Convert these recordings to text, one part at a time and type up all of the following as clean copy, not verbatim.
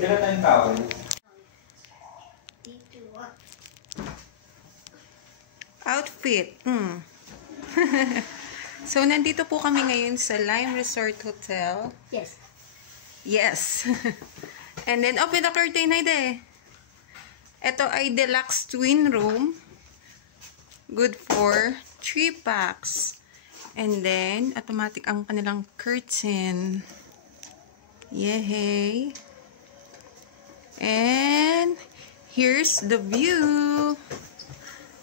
Dala tayong towel. Outfit. So, nandito po kami ngayon sa Lime Resort Hotel. Yes. Yes. And then, open the curtain, Hayde. Ito ay deluxe twin room. Good for 3 packs. And then, automatic ang kanilang curtain. Yay! And, here's the view.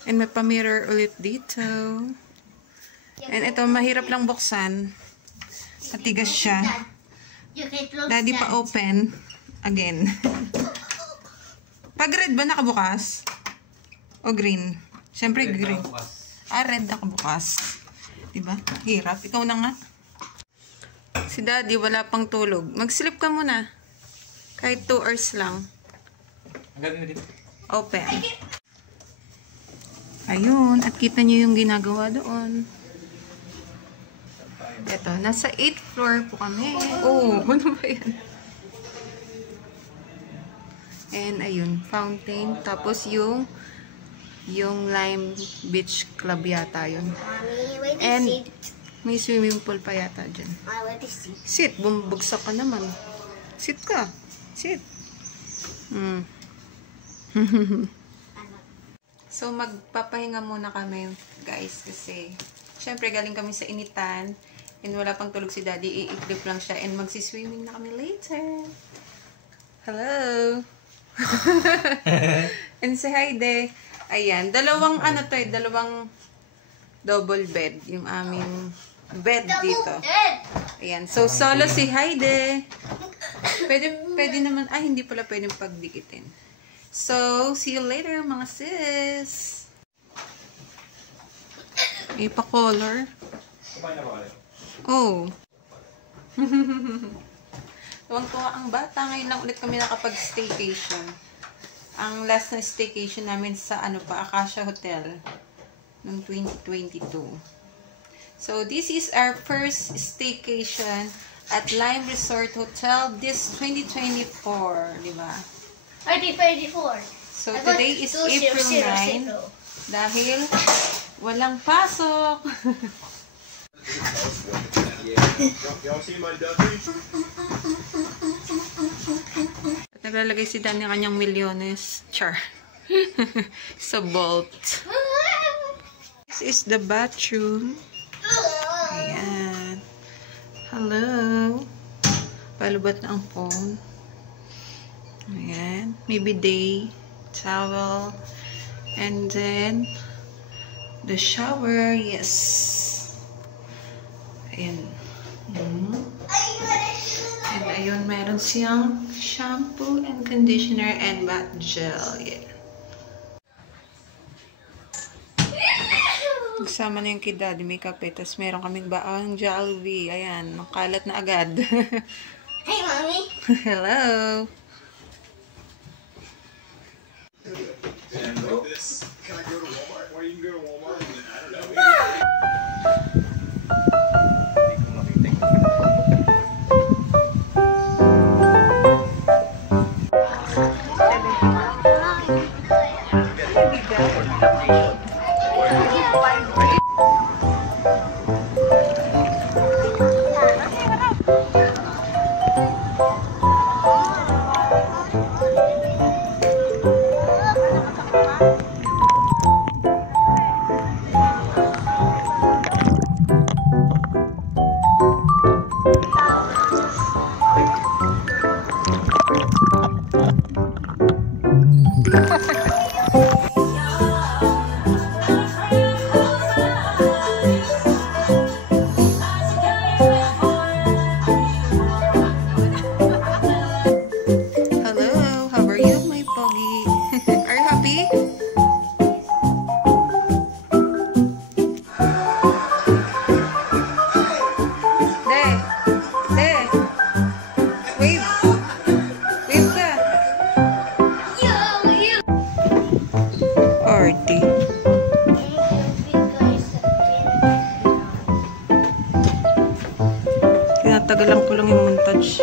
And may pa-mirror ulit dito. And ito, mahirap lang buksan. Matigas siya. Daddy pa open. Again. Pag red ba nakabukas? O green? Siyempre green. Red nakabukas. Diba? Hirap. Ikaw na nga. Si Daddy wala pang tulog. Mag-sleep ka muna. Kahit 2 hours lang. Open. Ayun. At kita nyo yung ginagawa doon. Ito. Nasa 8th floor po kami. Oh, ano ba yan? And ayun. Fountain. Tapos yung Lime Beach Club yata yun. And may swimming pool pa yata dyan. Sit. Bumabagsak ka naman. Sit ka. Sit. So, magpapahinga muna kami, guys. Kasi, syempre, galing kami sa initan. And wala pang tulog si Daddy. I-clip lang siya. And magsiswimming na kami later. Hello! And say hi, de. Ayan. Dalawang double bed. Yung aming bed dito. Ayan. So, solo si Hayde. Pwede naman. Ay, hindi pala pwedeng pagdikitin. So, see you later, mga sis. Ipa-color. Kumain na ba kayo? Oh. Tuwang-tuwa ang bata. Ngayon lang ulit kami nakapag-staycation. Ang last na staycation namin sa Acacia Hotel noong 2022. So, this is our first staycation at Lime Resort Hotel this 2024, di ba? 2024. So, today is April 9 dahil walang pasok. Y'all see my ducky? At naglalagay si Dan ng kanyang milyones. Char. Sa vault. This is the bathroom. Ayan. Hello. Palubat na ang phone. Ayan. May bidet, towel, and then the shower. Yes. Ayan. And ayun, meron siyang shampoo and conditioner and bath gel. Yeah. Kasama na yung kay Daddy, may kape. Tapos meron kaming baong Jollibee. Ayan, makalat na agad. Hey, Mommy! Hello! And like this. Can I go to Walmart? Or you can go to Walmart? I don't know. Tinatagalan ko lang yung montage.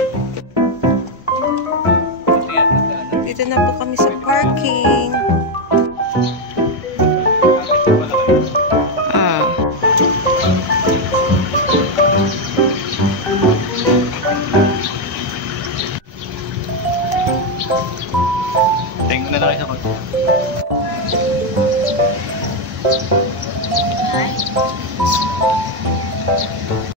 Tingnan na lang sa